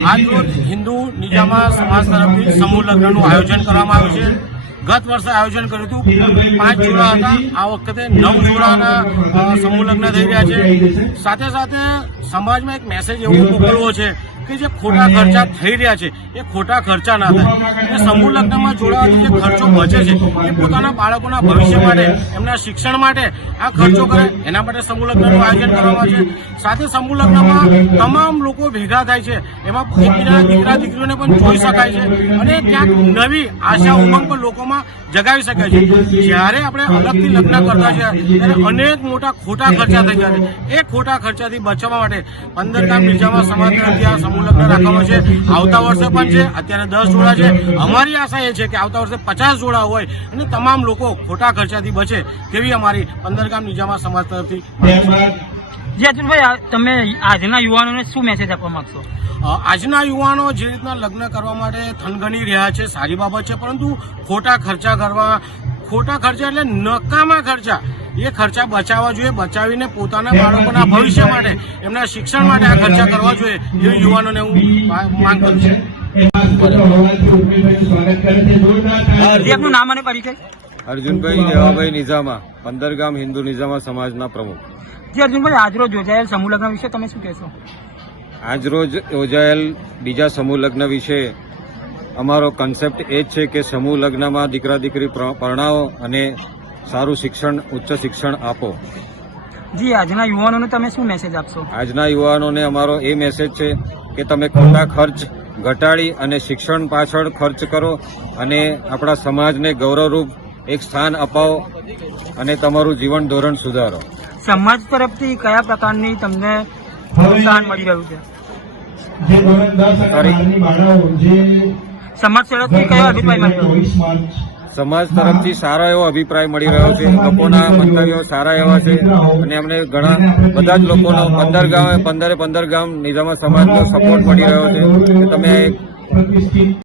આજરોજ હિન્દુ નિજામા સમાજ તરફથી સમૂહ લગ્નનું આયોજન કરવામાં આવ્યું છે. ગત વર્ષે આયોજન કર્યું હતું, 5 જોડા હતા. આ વખતે 9 જોડાના સમૂહ લગ્ન થઈ રહ્યા છે. સાથે સાથે સમાજમાં એક મેસેજ એવો મોકલવો છે કે જે ખોટા ખર્ચા થઈ રહ્યા છે એ ખોટા ખર્ચા ના થાય. એ સમૂહ લગ્નમાં જોડાવાથી જે ખર્ચો બચે છે એ પોતાના બાળકોના ભવિષ્ય માટે, એમના શિક્ષણ માટે આ ખર્ચો કરે, એના માટે સમૂહ લગ્નનું આયોજન કરવામાં આવે છે. સાથે સમૂહ લગ્નમાં તમામ લોકો ભેગા થાય છે, એમાં એકબીજાના દીકરા દીકરીઓને પણ જોઈ શકાય છે અને ક્યાંક નવી આશા ઉમંગ પણ લોકોમાં જગાવી શકાય છે. જ્યારે આપણે અલગથી લગ્ન કરતા છે ત્યારે અનેક મોટા ખોટા ખર્ચા થઈ જાય છે. એ ખોટા ખર્ચાથી બચવા માટે 15 ગામ નિજામા સમાજ તરફથી આ સમૂહ લગ્ન રાખવામાં છે. આવતા વર્ષે પણ છે, અત્યારે 10 જોડા છે. અમારી આશા એ છે કે આવતા વર્ષે 50 જોડા હોય અને તમામ લોકો ખોટા ખર્ચાથી બચે તેવી અમારી 15 ગામ નિજામા સમાજ તરફથી. જી અર્જુનભાઈ, તમે આજના યુવાનોને શું મેસેજ આપવા માંગશો? આજના યુવાનો જે રીતના લગ્ન કરવા માટે થનગની રહ્યા છે સારી બાબત છે, પરંતુ ખોટા ખર્ચા કરવા, ખોટા ખર્ચા એટલે નકામા ખર્ચા, એ ખર્ચા બચાવવા જોઈએ. બચાવીને પોતાના બાળકોના ભવિષ્ય માટે, એમના શિક્ષણ માટે આ ખર્ચા કરવા જોઈએ એવી યુવાનોને હું માંગ કરું છું. આપનું નામ અને પરિચય? અર્જુનભાઈ દેવાભાઈ નિઝામા, 15 ગામ હિન્દુ નિઝામા સમાજના પ્રમુખ. જી અર્જુનભાઈ, આજરોજ યોજાયેલ સમૂહ લગ્ન વિશે તમે શું કહેશો? આજરોજ યોજાયેલ બીજા સમૂહ લગ્ન વિશે અમારો કન્સેપ્ટ એ જ છે કે સમૂહ લગ્નમાં દીકરા દીકરી પરણાવો અને સારું શિક્ષણ, ઉચ્ચ શિક્ષણ આપો. જી, આજના યુવાનોને તમે શું મેસેજ આપશો? આજના યુવાનોને અમારો એ મેસેજ છે કે તમે ખોટા ખર્ચ ઘટાડી અને શિક્ષણ પાછળ ખર્ચ કરો અને આપણા સમાજને ગૌરવરૂપ એક સ્થાન અપાવો અને તમારું જીવન ધોરણ સુધારો. સમાજ તરફથી કયા પ્રકારની તમને પ્રોત્સાહન મળી રહ્યું છે? સમાજ તરફથી કયો અભિપ્રાય મળી રહ્યો છે? સમાજ તરફથી સારો એવો અભિપ્રાય મળી રહ્યો છે. લોકોના મંતવ્યો સારા એવા છે અને અમને ઘણા બધા જ લોકોનો 15 ગામ નિઝામા સમાજનો સપોર્ટ મળી રહ્યો છે કે તમે